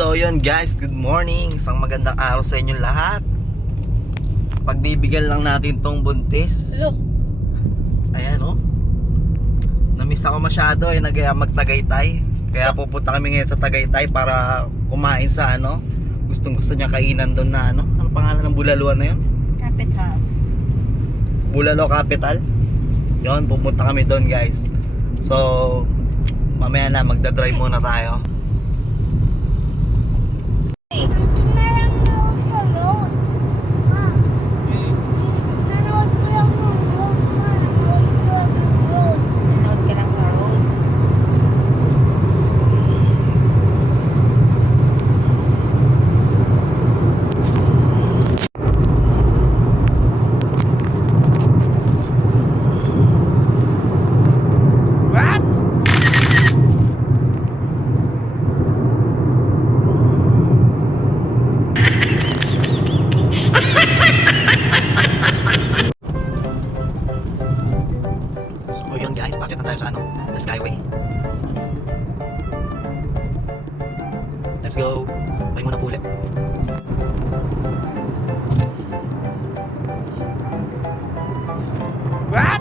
So yun guys, good morning. Isang magandang araw sa inyong lahat. Pagbibigyan lang natin tong buntis. Look. Ayan oh. Namiss ako masyado mag-Tagaytay. Kaya pupunta kami ngayon sa Tagaytay para kumain sa gustong gusto niya kainan doon na ano pangalan ng bulaluan na yun? Capital. Bulalo Capital. Yun, pupunta kami doon guys. So mamaya na magdadrive muna tayo. The Skyway. Let's go. May muna po ulit. What?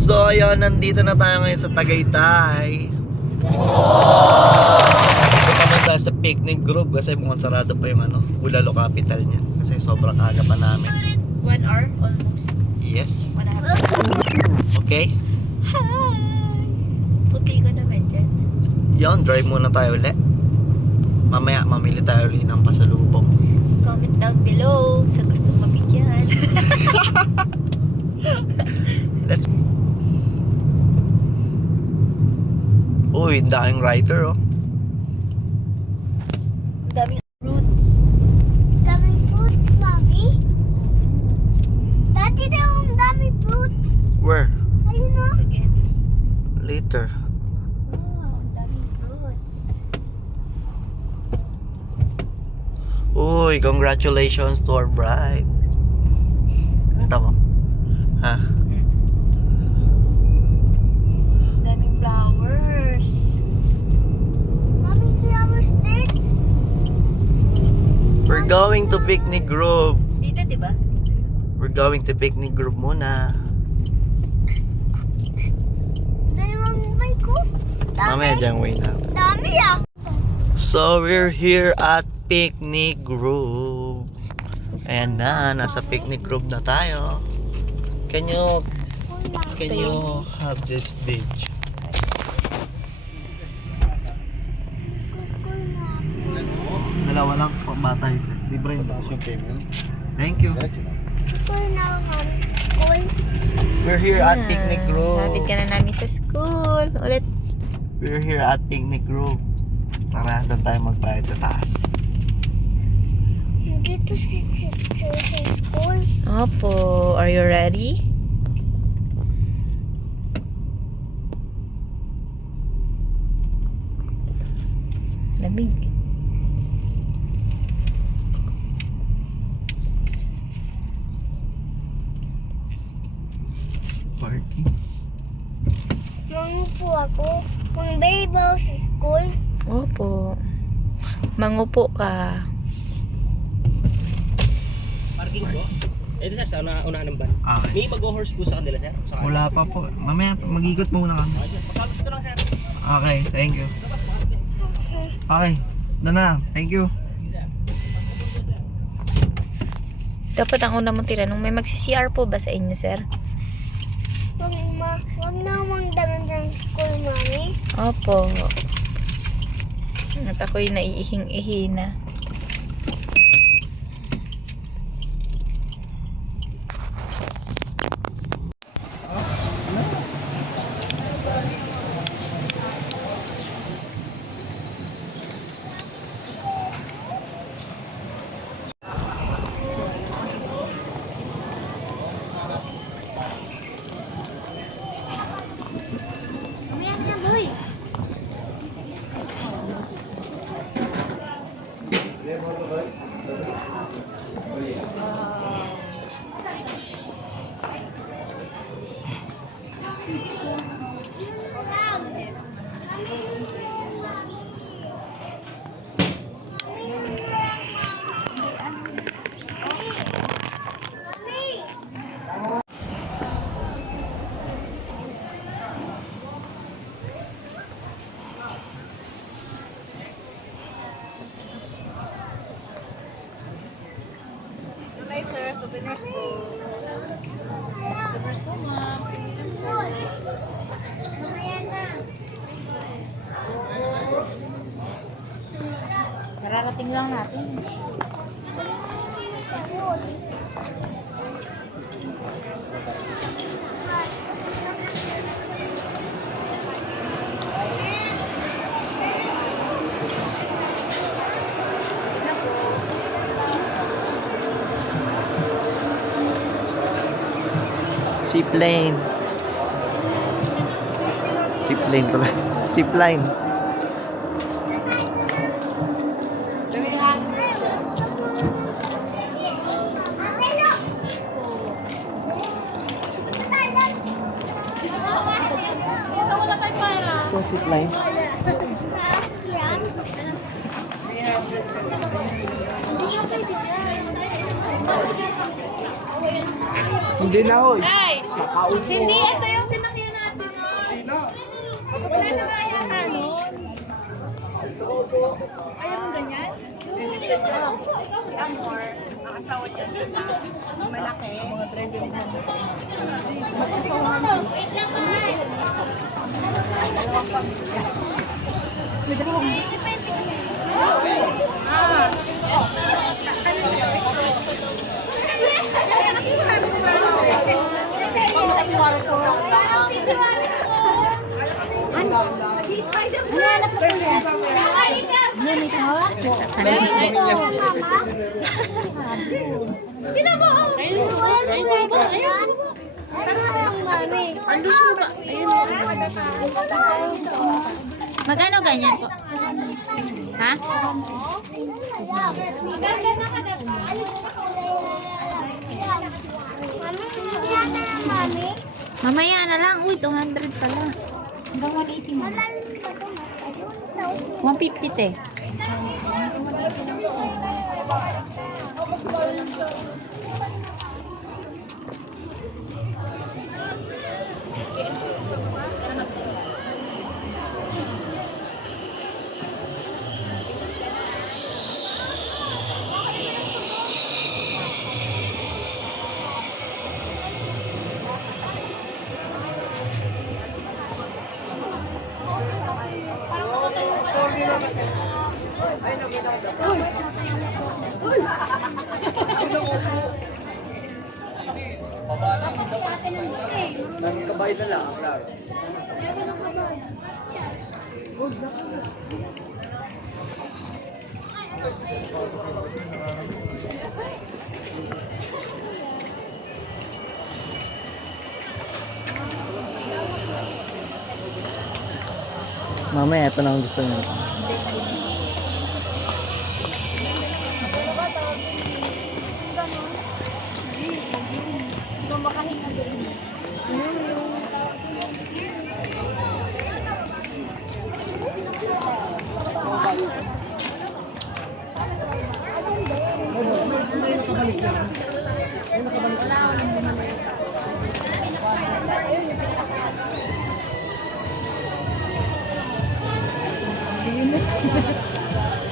So ayun, nandito na tayo ngayon sa Tagaytay. Dito kami tayo sa picnic group kasi mukhang sarado pa yung Bulalo Capital niya. Kasi sobrang aga pa namin. 1 hour almost. Yes. 1.5. Okay. Hi! Puti ko naman dyan. Yun, drive muna tayo ulit. Mamaya mamili tayo ulit ng pasalubong. Comment down below sa gustong mabigyan. Let's. Uy, daming rider oh. Daming fruits. Daming fruits, Mommy. Dati daw ang daming fruits. Where? Ayun o. Sige. Later. Oh, ang daming fruits. Uy, congratulations to our bride. Kanta mo? Ha? Daming flowers. Daming flowers din. We're going to picnic group. Dito, di ba? We're going to picnic group muna. Dalawang bike ko. Mamaya dyan, way na. Dami ah. So, we're here at picnic group. Ayan na, nasa picnic group na tayo. Can you have this beach? Dalawa lang, bata isa. Libre yun. Thank you. We're here at picnic group. Hatid ka na namin sa school. Ulit. We're here at picnic group. Tara, doon tayo magbayad sa taas. Dito sa school. Opo. Are you ready? Lamig. Parking. Mangupo ako. Mang-babaw sa school. Opo. Mangupo ka. Parking po? Ito sir, sa unahan ng van. Okay. May mag-horse po sa kanila sir? Sa Wala pa po. Mamaya mag-ikot muna kami. Pagkalos ko lang sir. Okay, thank you. Okay, doon na lang. Thank you. Dapat ang una mong tinanong, may magsi-CR po ba sa inyo, sir? Wag na mang daman sa school Opo. At ako'y naiihing-ihi na. Kararating lang natin. Zipline. Zipline pala. Zipline. Itong zipline. Hindi na hoy. Hindi, ito yung sinakyan natin. Wala na kaya na nun. Ayaw mo ganyan? Si Amor, ang asawa niya sa malaki. Mga trending mo. Wait lang mahal. Magkano ganyan po? Ha? Mamaya na lang. Uy, 200 pala. Hanggang 180 mo. 150 te. Kabay na lang, klaro. Mamaya, ito na ang gusto nyo.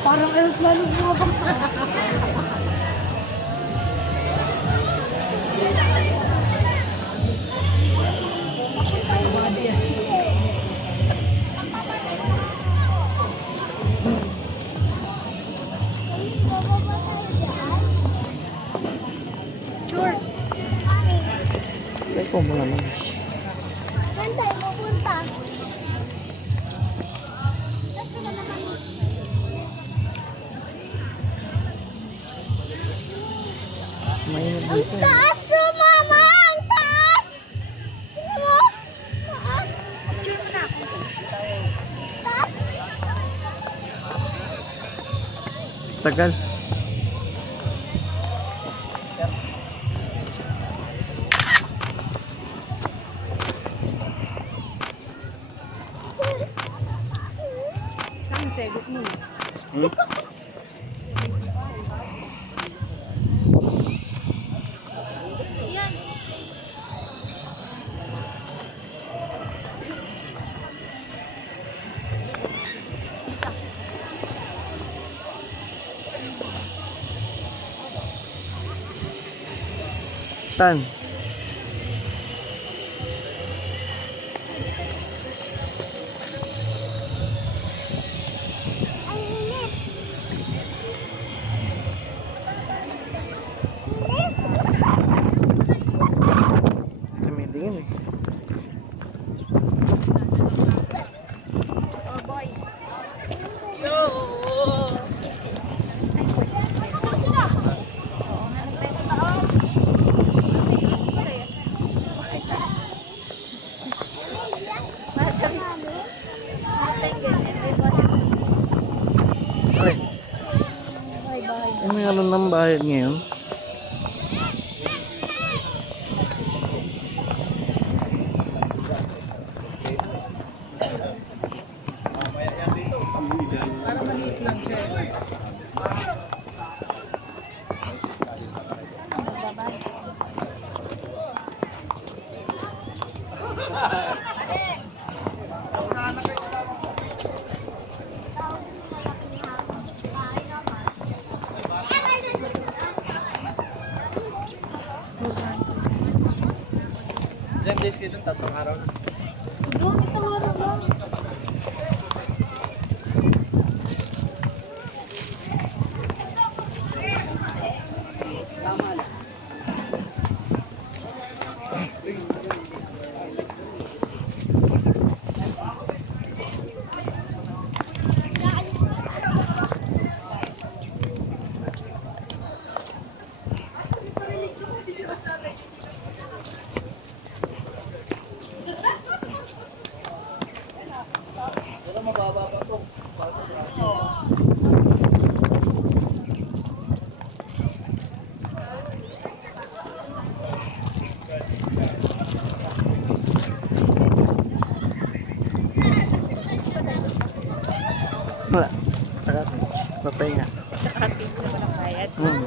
Parang elf na lumabang. Ikaw mga naman. Saan tayo pupunta? Mainit Ang dito. taas, oh, mama! Ang taas! Ano? Taas? Taas? Tagal. Saan segot mo? Hmm? Saan? Ang init. Tumingin eh. Oh boy. Ay. May ano ng bayad ngayon? Ilan days kayo dun? 3 araw na. Doon, isang araw lang. Wala. Papahinga. Nakating ko naman ang bayad. Hmm.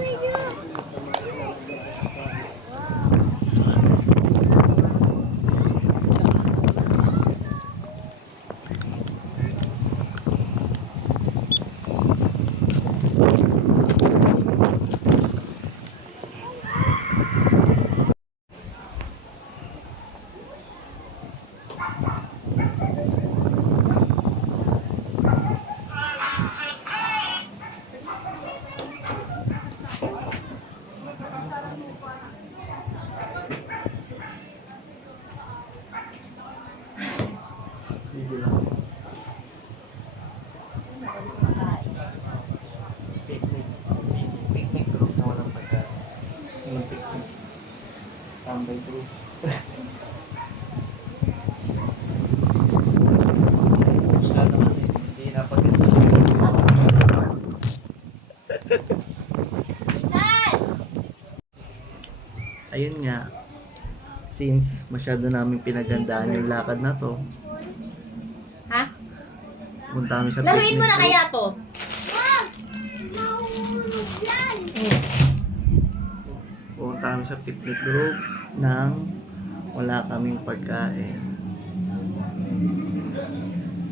Picnic group na walang pagkain. Yung picnic. Tambay group. Siya naman eh. Hindi napaganda. Ayun nga. Since masyado namin pinagandaan yung lakad na to, Ha? punta kami sa Laruin mo na group. kaya to? Nahulog yan. Pumunta kami sa picnic group nang wala kaming pagkain.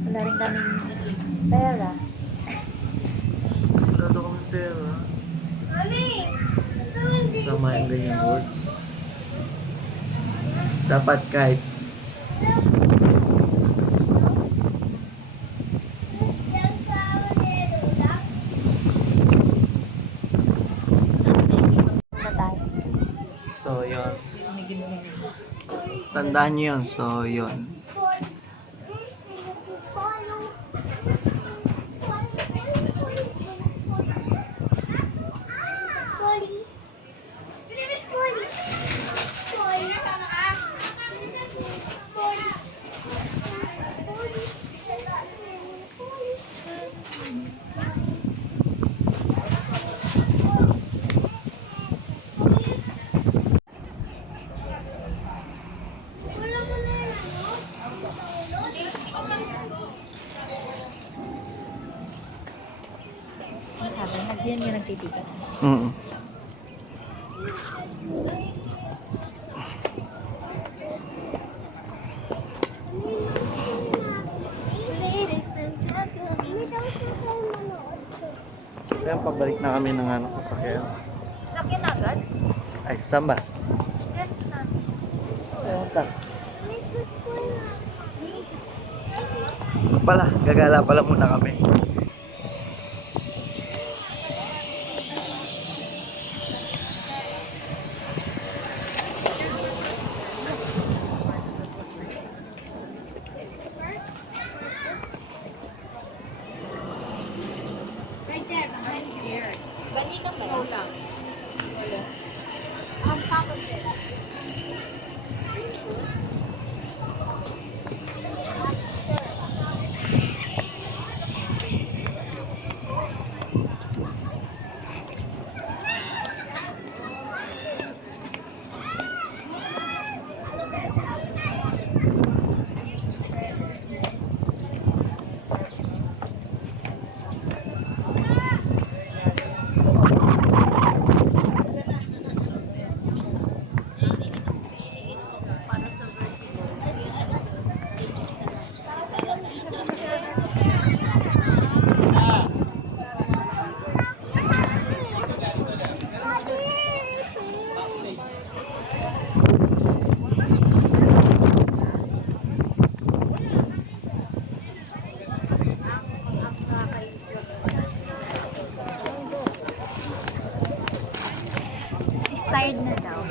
Wala rin kaming pera. Wala daw kami pera. Tama yung ganyan words. Dapat kahit Na tayo. so yun. tandaan nyo yun. So, yun. Yan yung nagtitigan. Mm. Ladies and gentlemen. Kaya pabalik na kami ng ano, sasakyan. Sakyan agad? Ay, samba. Yes na. Pala, gagala pala muna kami. Balikan mo lang. Ang pakot siya. Tired na daw.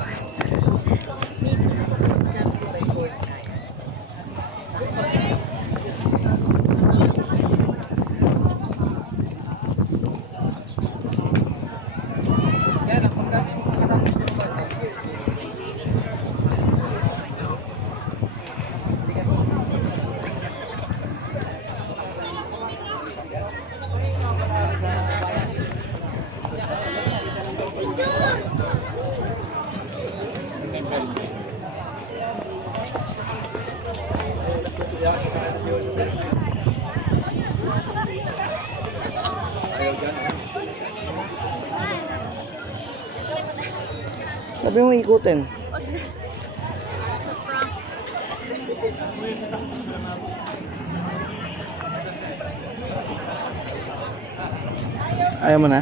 Sabi mo ikutin. Ayaw mo na?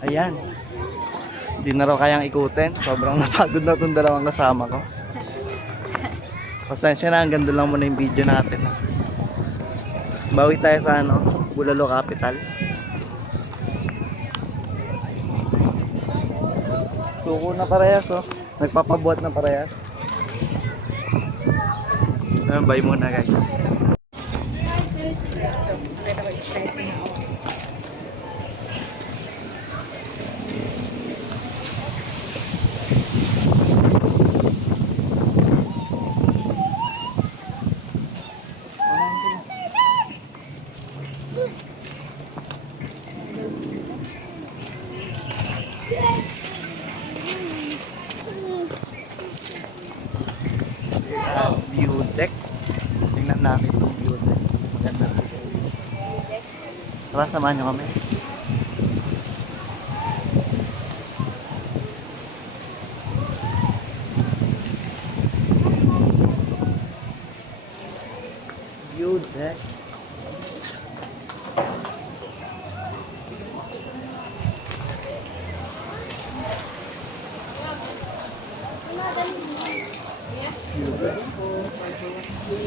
Ayan. Hindi na raw kayang ikutin. Sobrang napagod na itong dalawang kasama ko. Pasensya na, hanggang doon lang muna yung video natin. Bawi tayo sa ano, Bulalo Capital. Suko na parehas oh. Nagpapabuhat na parehas. Bye muna guys. View deck. Tingnan natin itong view deck. Maganda. Tara, samahan nyo kami. Here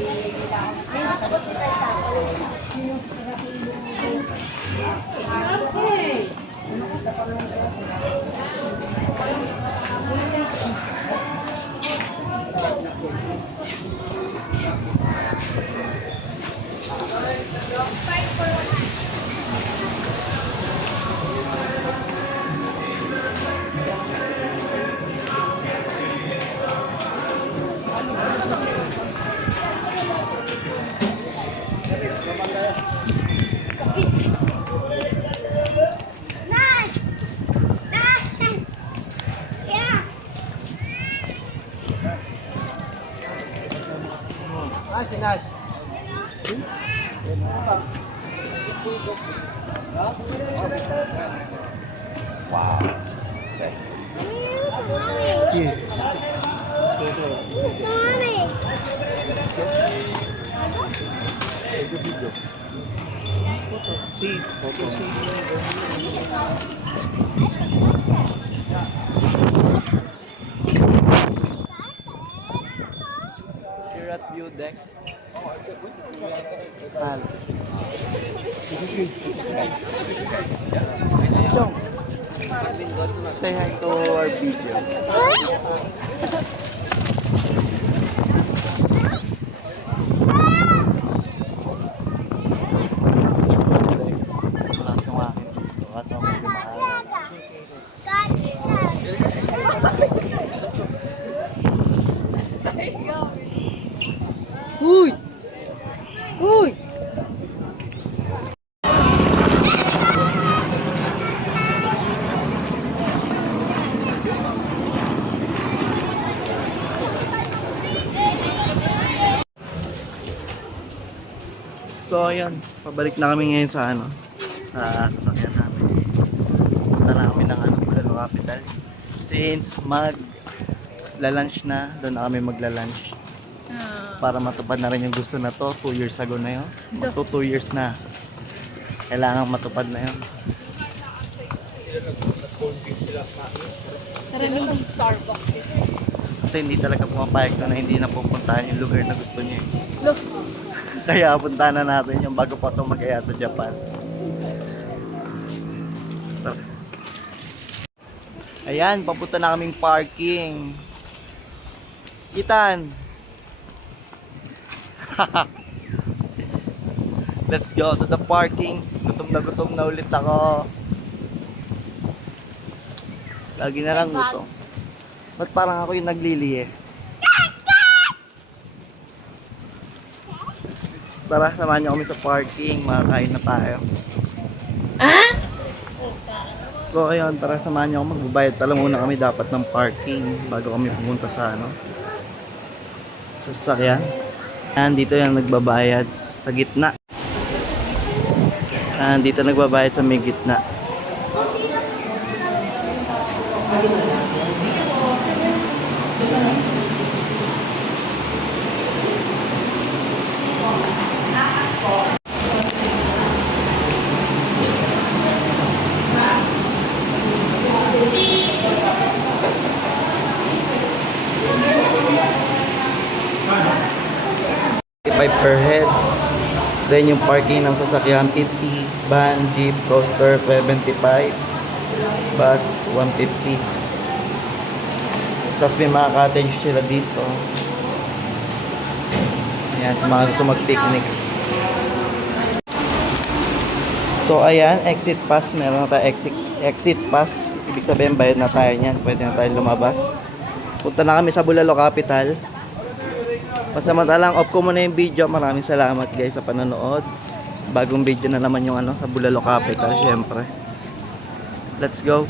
at View Deck. Say hi to our video. Uy! Uy! So ayun, pabalik na kami ngayon sa ano, sa sasakyan namin. Punta na kami ng ano, Bulalo Capital. Since lunch na, doon na kami magla-lunch. Para matupad na rin yung gusto na to, 2 years ago na yun. Magto 2 years na. Kailangan matupad na yun. Starbucks. Kasi hindi talaga pumapayag to na hindi na pupuntahan yung lugar na gusto niya. Kaya punta na natin yung bago pa ito mag-aya sa Japan. So, ayan, papunta na kaming parking. Itan! Let's go to the parking. Gutom na ulit ako. Lagi na lang gutom. Ba't parang ako yung nagliliye? Tara, samahan niyo kami sa parking. Makakain na tayo. So ayun, tara samahan niyo ako. Magbabayad pala muna kami dapat ng parking bago kami pumunta sa ano, sa sasakyan. Ayan, dito yung nagbabayad sa gitna. Ayan, dito nagbabayad sa may gitna. Per head. Then yung parking ng sasakyan 50, van, jeep, coaster 75, bus 150. Tapos may mga cottage sila dito. Ayan, sa mga gusto mag-picnic. So ayan, exit pass. Meron na tayo exit pass. Ibig sabihin bayad na tayo niyan. Pwede na tayo lumabas. Punta na kami sa Bulalo Capital. Pasamantalang off ko muna yung video. Maraming salamat guys sa panonood. Bagong video na naman yung ano sa Bulalo Capital, syempre. Let's go.